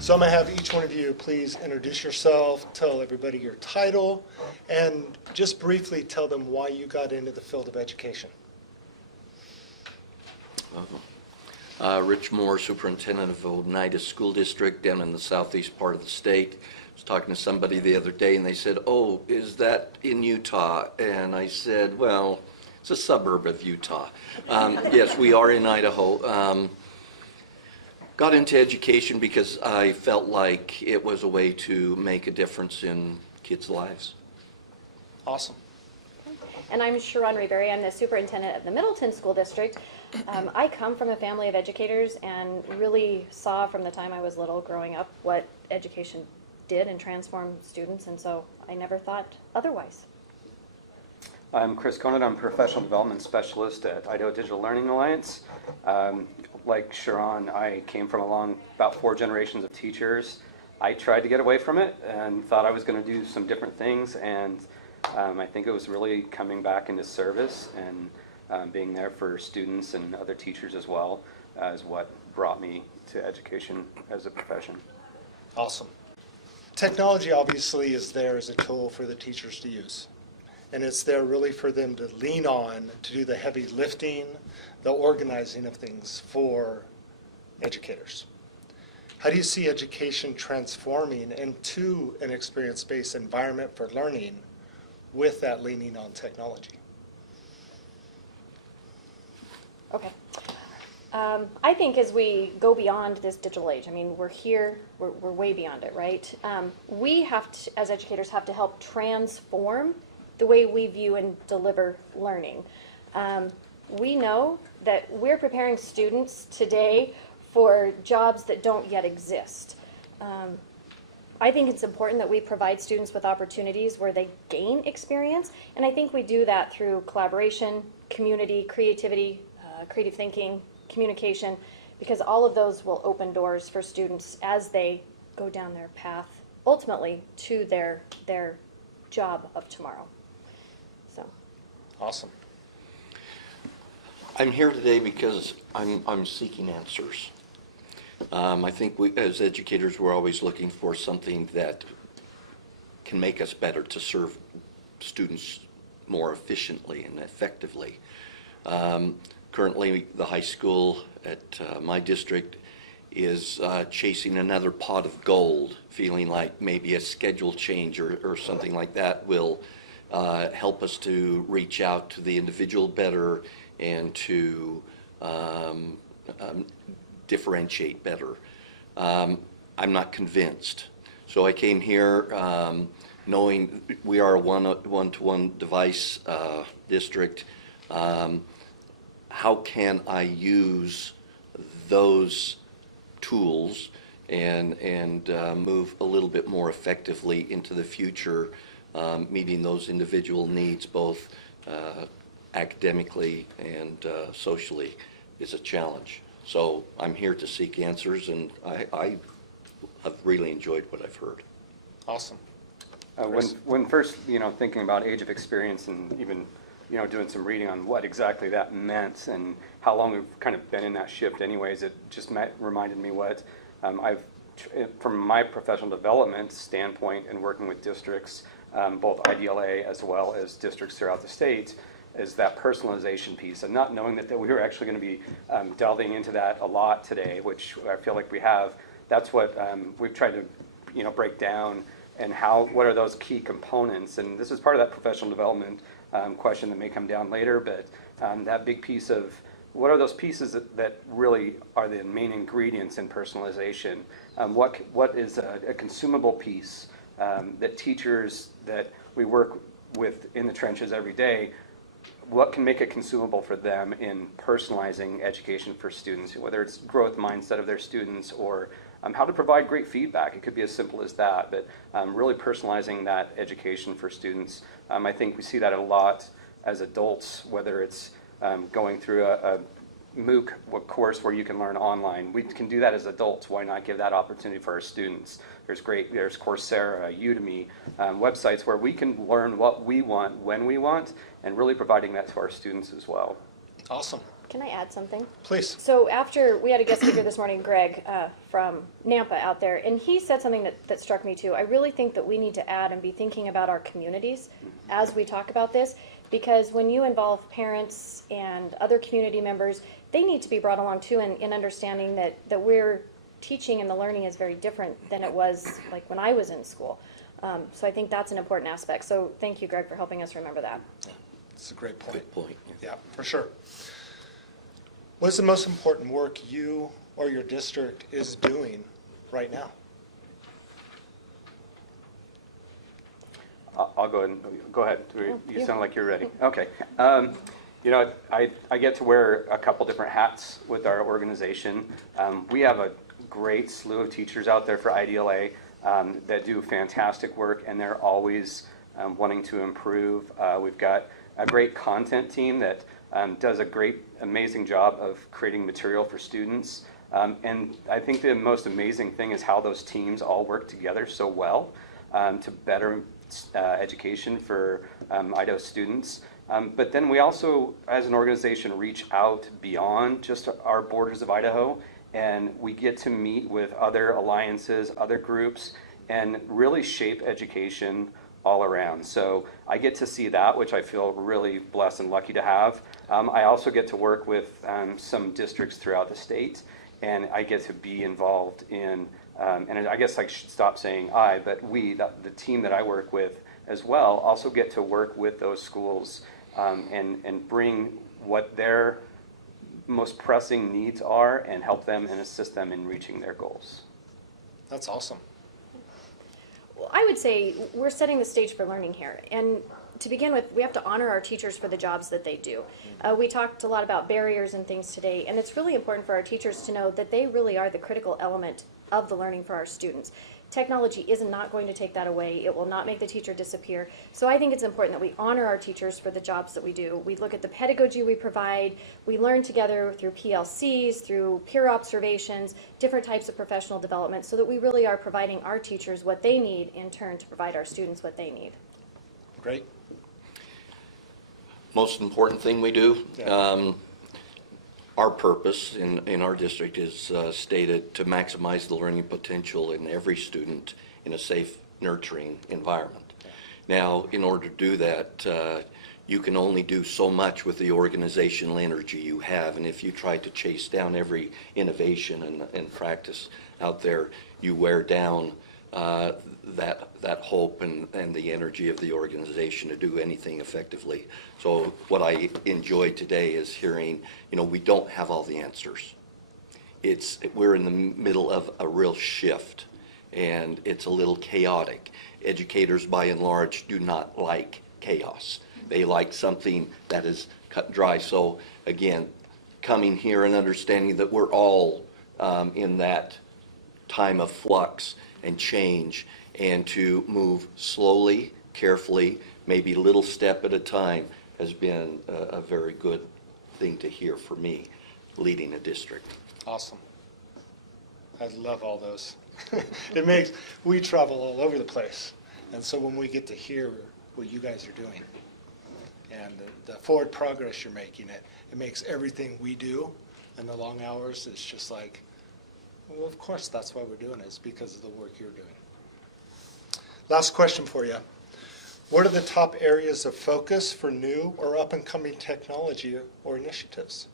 So I'm going to have each one of you please introduce yourself, tell everybody your title, and just briefly tell them why you got into the field of education. Rich Moore, Superintendent of Oneida School District down in the southeast part of the state. I was talking to somebody the other day and they said, "Oh, is that in Utah?" And I said, "Well, it's a suburb of Utah." Yes, we are in Idaho. Got into education because I felt like it was a way to make a difference in kids' lives. Awesome. And I'm Sherawn Reberry. I'm the superintendent of the Middleton School District. I come from a family of educators and really saw from the time I was little growing up what education did and transformed students, and so I never thought otherwise. I'm Chris Conant. I'm Professional Development Specialist at Idaho Digital Learning Alliance. Like Sherawn, I came from about 4 generations of teachers. I tried to get away from it and thought I was going to do some different things, and I think it was really coming back into service and being there for students and other teachers as well is what brought me to education as a profession. Awesome. Technology obviously is there as a tool for the teachers to use. And it's there really for them to lean on to do the heavy lifting, the organizing of things for educators. How do you see education transforming into an experience-based environment for learning with that leaning on technology? Okay. I think as we go beyond this digital age, I mean, we're here, we're way beyond it, right? We have to, as educators, have to help transform the way we view and deliver learning. We know that we're preparing students today for jobs that don't yet exist. I think it's important that we provide students with opportunities where they gain experience, and I think we do that through collaboration, community, creativity, creative thinking, communication, because all of those will open doors for students as they go down their path, ultimately, to their job of tomorrow. So. Awesome. I'm here today because I'm seeking answers. I think we, as educators, we're always looking for something that can make us better to serve students more efficiently and effectively. Currently, the high school at my district is chasing another pot of gold, feeling like maybe a schedule change or something like that will help us to reach out to the individual better and to differentiate better. I'm not convinced. So I came here knowing we are a one-to-one device district. How can I use those tools and move a little bit more effectively into the future, meeting those individual needs both academically and socially is a challenge. So I'm here to seek answers, and I have really enjoyed what I've heard. Awesome. When first, thinking about age of experience and even, doing some reading on what exactly that meant and how long we've kind of been in that shift anyways, it just reminded me what from my professional development standpoint and working with districts, both IDLA as well as districts throughout the state, is that personalization piece, and not knowing that we were actually going to be delving into that a lot today, which I feel like we have. That's what we've tried to break down, and what are those key components. And this is part of that professional development question that may come down later, but that big piece of what are those pieces that really are the main ingredients in personalization. What is a consumable piece that teachers that we work with in the trenches every day, what can make it consumable for them in personalizing education for students, whether it's growth mindset of their students or how to provide great feedback. It could be as simple as that, but really personalizing that education for students. I think we see that a lot as adults, whether it's going through a MOOC course where you can learn online. We can do that as adults. Why not give that opportunity for our students? There's Coursera, Udemy, websites where we can learn what we want, when we want, and really providing that to our students as well. Awesome. Can I add something? Please. So after, we had a guest speaker this morning, Greg, from Nampa out there, and he said something that struck me too. I really think that we need to add and be thinking about our communities as we talk about this, because when you involve parents and other community members, they need to be brought along too in understanding that we're teaching and the learning is very different than it was like when I was in school. So I think that's an important aspect. So thank you, Greg, for helping us remember that. It's a great point. Good point. Yeah, for sure. What is the most important work you or your district is doing right now? I'll go ahead. Go ahead. You you. sound like you're ready. Okay. You know, I get to wear a couple different hats with our organization. We have a great slew of teachers out there for IDLA that do fantastic work, and they're always wanting to improve. We've got a great content team that does a great, amazing job of creating material for students. And I think the most amazing thing is how those teams all work together so well to better education for Idaho students. But then we also, as an organization, reach out beyond just our borders of Idaho, and we get to meet with other alliances, other groups, and really shape education all around. So I get to see that, which I feel really blessed and lucky to have. I also get to work with some districts throughout the state, and I get to be involved in, and I guess I should stop saying I, but we, the team that I work with as well, also get to work with those schools and bring what their most pressing needs are and help them and assist them in reaching their goals. That's awesome. Well, I would say we're setting the stage for learning here. And to begin with, we have to honor our teachers for the jobs that they do. We talked a lot about barriers and things today, and it's really important for our teachers to know that they really are the critical element of the learning for our students. Technology is not going to take that away. It will not make the teacher disappear. So I think it's important that we honor our teachers for the jobs that we do. We look at the pedagogy we provide. We learn together through PLCs, through peer observations, different types of professional development, so that we really are providing our teachers what they need in turn to provide our students what they need. Great. Most important thing we do, Yeah. our purpose in our district is stated to maximize the learning potential in every student in a safe, nurturing environment. Now, in order to do that, you can only do so much with the organizational energy you have, and if you try to chase down every innovation and practice out there, you wear down that hope and the energy of the organization to do anything effectively. So what I enjoyed today is hearing, we don't have all the answers. We're in the middle of a real shift, and it's a little chaotic. Educators, by and large, do not like chaos. They like something that is cut and dry. So again, coming here and understanding that we're all in that time of flux and change, and to move slowly, carefully, maybe little step at a time, has been a very good thing to hear for me, leading a district. Awesome. I love all those. We travel all over the place. And so when we get to hear what you guys are doing and the forward progress you're making, it makes everything we do in the long hours, it's just like, well, of course, that's why we're doing it. It's because of the work you're doing. Last question for you. What are the top areas of focus for new or up-and-coming technology or initiatives?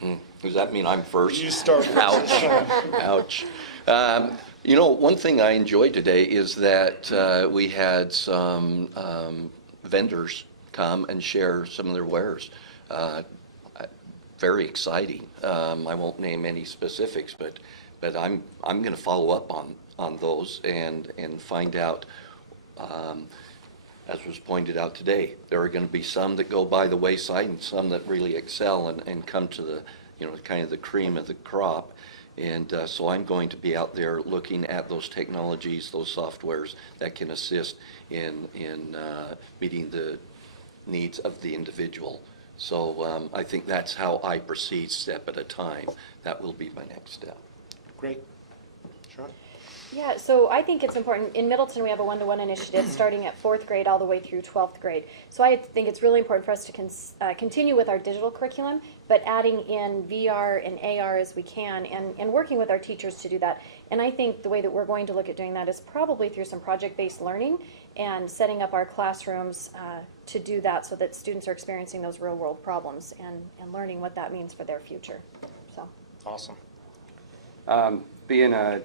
Does that mean I'm first? You start first. Ouch. Ouch. One thing I enjoyed today is that we had some vendors come and share some of their wares. Very exciting. I won't name any specifics, but I'm going to follow up on those and find out, as was pointed out today, there are going to be some that go by the wayside and some that really excel and come to the, kind of the cream of the crop. And so I'm going to be out there looking at those technologies, those softwares that can assist in meeting the needs of the individual. So I think that's how I proceed, step at a time. That will be my next step. Great. Sure. Yeah, so I think it's important. In Middleton, we have a one-to-one initiative starting at 4th grade all the way through 12th grade. So I think it's really important for us to continue with our digital curriculum, but adding in VR and AR as we can, and working with our teachers to do that. And I think the way that we're going to look at doing that is probably through some project-based learning and setting up our classrooms to do that so that students are experiencing those real-world problems and learning what that means for their future. So. Awesome. Being a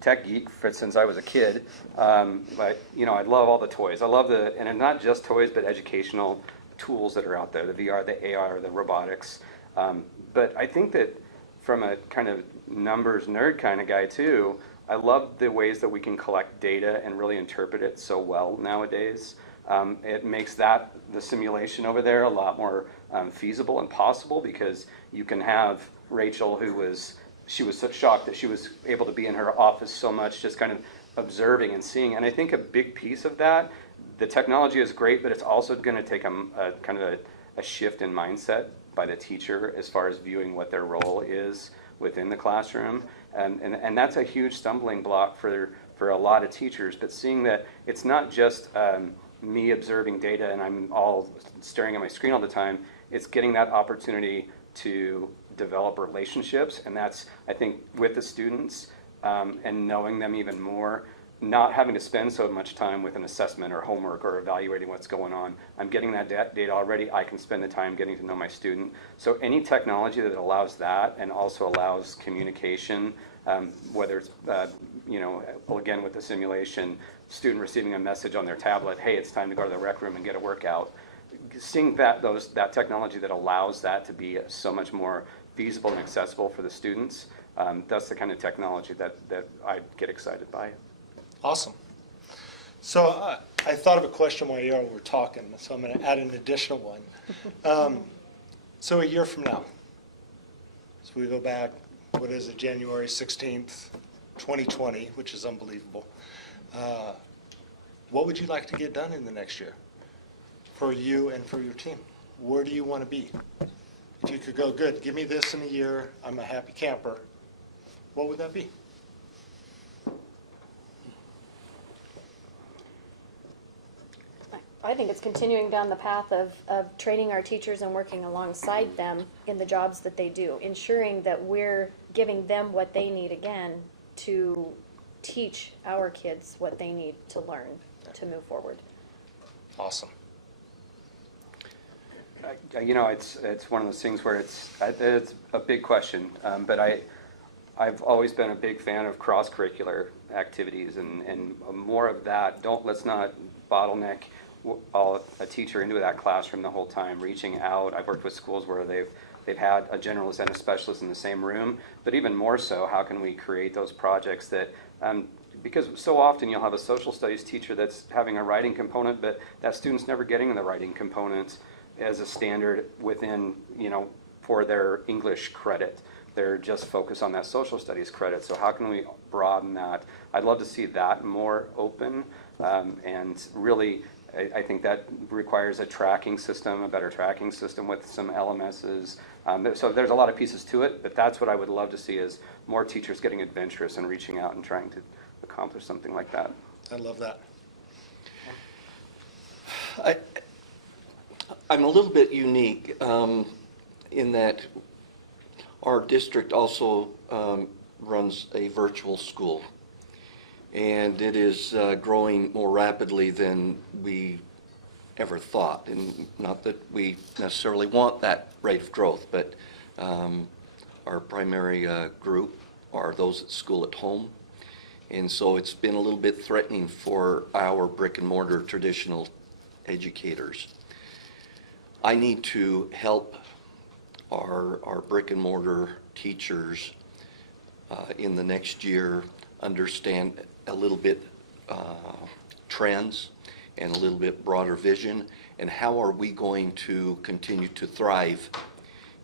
tech geek since I was a kid, but I love all the toys. I love and not just toys, but educational tools that are out there, the VR, the AR, the robotics. But I think that from a kind of numbers nerd kind of guy too, I love the ways that we can collect data and really interpret it so well nowadays. It makes the simulation over there a lot more feasible and possible, because you can have Rachel, she was so shocked that she was able to be in her office so much, just kind of observing and seeing. And I think a big piece of that, the technology is great, but it's also going to take a kind of a shift in mindset by the teacher as far as viewing what their role is within the classroom. And that's a huge stumbling block for a lot of teachers. But seeing that it's not just me observing data and I'm all staring at my screen all the time, it's getting that opportunity to develop relationships, and that's, I think, with the students, and knowing them even more, not having to spend so much time with an assessment or homework or evaluating what's going on. I'm getting that data already. I can spend the time getting to know my student. So any technology that allows that and also allows communication, whether it's, again with the simulation, student receiving a message on their tablet, hey, it's time to go to the rec room and get a workout. Seeing that technology that allows that to be so much more feasible and accessible for the students, that's the kind of technology that I get excited by. Awesome. So I thought of a question while you were talking, so I'm going to add an additional one. So a year from now, so we go back, what is it, January 16th, 2020, which is unbelievable. What would you like to get done in the next year for you and for your team? Where do you want to be? If you could go, good, give me this in a year, I'm a happy camper, what would that be? I think it's continuing down the path of training our teachers and working alongside them in the jobs that they do, ensuring that we're giving them what they need, again, to teach our kids what they need to learn to move forward. Awesome. It's one of those things where it's a big question, but I've always been a big fan of cross-curricular activities and more of that. Let's not bottleneck a teacher into that classroom the whole time, reaching out. I've worked with schools where they've had a generalist and a specialist in the same room, but even more so, how can we create those projects that, because so often you'll have a social studies teacher that's having a writing component, but that student's never getting the writing component as a standard within, for their English credit. They're just focused on that social studies credit. So how can we broaden that? I'd love to see that more open, and really, I think that requires a tracking system, a better tracking system with some LMSs. So there's a lot of pieces to it, but that's what I would love to see, is more teachers getting adventurous and reaching out and trying to accomplish something like that. I love that. I'm a little bit unique in that our district also runs a virtual school, and it is growing more rapidly than we ever thought. And not that we necessarily want that rate of growth, but our primary group are those at school at home. And so it's been a little bit threatening for our brick and mortar traditional educators. I need to help our brick and mortar teachers in the next year understand a little bit trends and a little bit broader vision, and how are we going to continue to thrive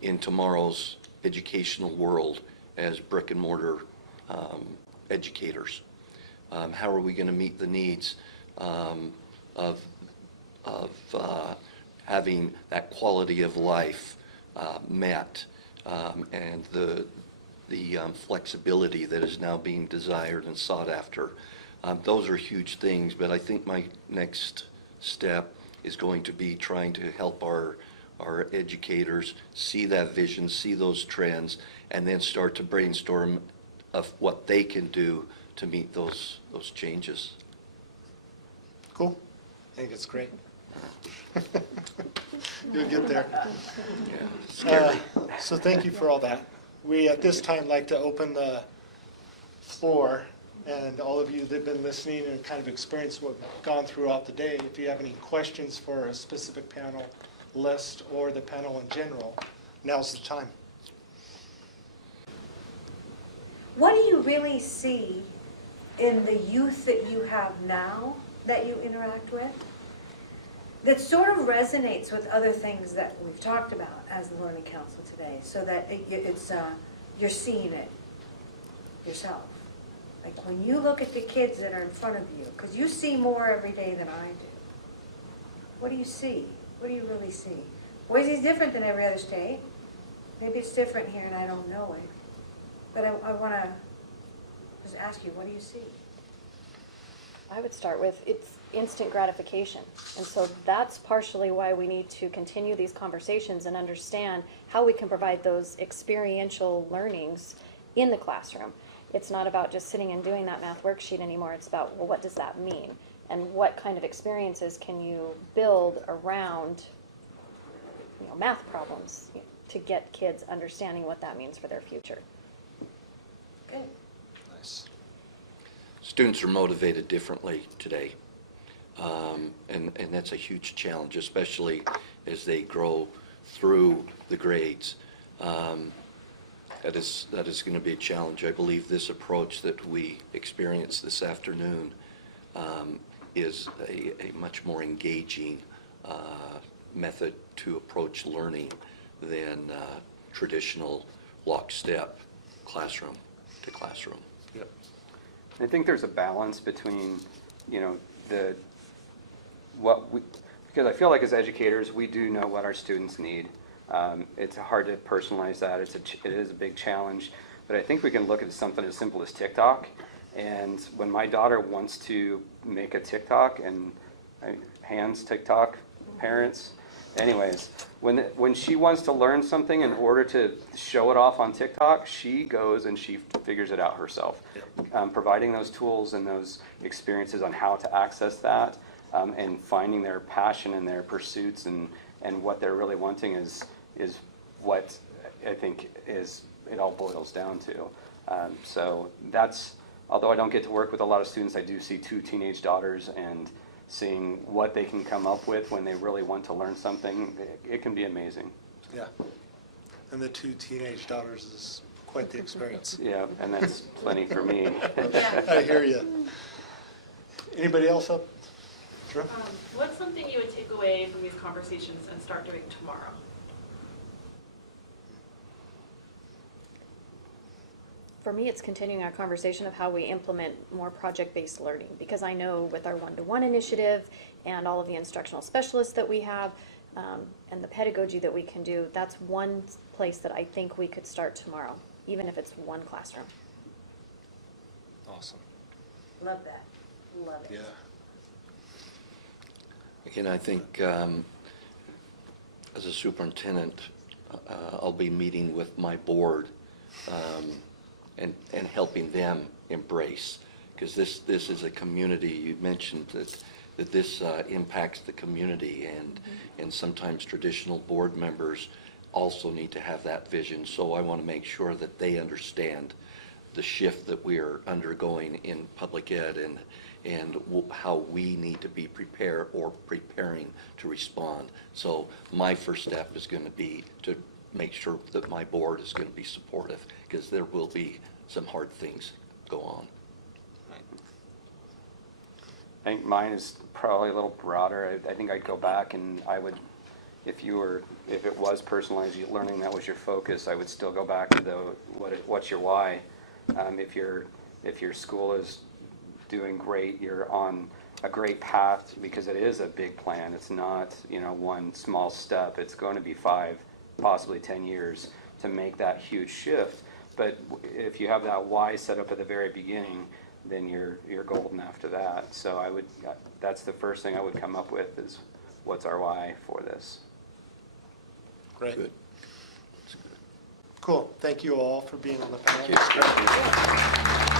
in tomorrow's educational world as brick and mortar educators. How are we going to meet the needs of having that quality of life met, and flexibility that is now being desired and sought after. Those are huge things, but I think my next step is going to be trying to help our educators see that vision, see those trends, and then start to brainstorm of what they can do to meet those changes. Cool. I think it's great. You'll get there. Yeah, scary. So thank you for all that. We at this time like to open the floor, and all of you that have been listening and kind of experienced what we've gone throughout the day, if you have any questions for a specific panel list or the panel in general, now's the time. What do you really see in the youth that you have now that you interact with that sort of resonates with other things that we've talked about as the Learning Council today, so that you're seeing it yourself? Like when you look at the kids that are in front of you, because you see more every day than I do, what do you see? What do you really see? Boise's different than every other state. Maybe it's different here and I don't know it. But I want to just ask you, what do you see? I would start with it's instant gratification. And so that's partially why we need to continue these conversations and understand how we can provide those experiential learnings in the classroom. It's not about just sitting and doing that math worksheet anymore. It's about, well, what does that mean? And what kind of experiences can you build around, math problems to get kids understanding what that means for their future. Good. Nice. Students are motivated differently today, and that's a huge challenge, especially as they grow through the grades. That is going to be a challenge. I believe this approach that we experienced this afternoon is a much more engaging method to approach learning than traditional lockstep classroom to classroom. Yep. I think there's a balance between, because I feel like as educators, we do know what our students need. It's hard to personalize that. It is a big challenge, but I think we can look at something as simple as TikTok. And when my daughter wants to make a TikTok, and hands TikTok, parents, anyways, when she wants to learn something in order to show it off on TikTok, she goes and she figures it out herself. Yep. Providing those tools and those experiences on how to access that, and finding their passion and their pursuits and what they're really wanting is what I think it all boils down to. So that's, although I don't get to work with a lot of students, I do see 2 teenage daughters, and seeing what they can come up with when they really want to learn something, it can be amazing. Yeah. And the 2 teenage daughters is quite the experience. Yeah, and that's plenty for me. I hear you. Anybody else up? Drew? What's something you would take away from these conversations and start doing tomorrow? For me, it's continuing our conversation of how we implement more project-based learning, because I know with our one-to-one initiative and all of the instructional specialists that we have, and the pedagogy that we can do, that's one place that I think we could start tomorrow, even if it's one classroom. Awesome. Love that. Love it. Yeah. Again, I think as a superintendent, I'll be meeting with my board and helping them embrace, because this is a community. You mentioned that this impacts the community, and sometimes traditional board members also need to have that vision. So I want to make sure that they understand the shift that we are undergoing in public ed, and how we need to be preparing to respond. So my first step is going to be to make sure that my board is going to be supportive, because there will be some hard things go on. I think mine is probably a little broader. I think I'd go back and I would, if it was personalized learning, that was your focus, I would still go back to what's your why. If your school is doing great, you're on a great path, because it is a big plan. It's not, one small step. It's going to be 5, possibly 10 years to make that huge shift. but if you have that why set up at the very beginning, then you're golden after that. So that's the first thing I would come up with is what's our why for this. Great. Good. Cool. Thank you all for being on the panel. Thank you.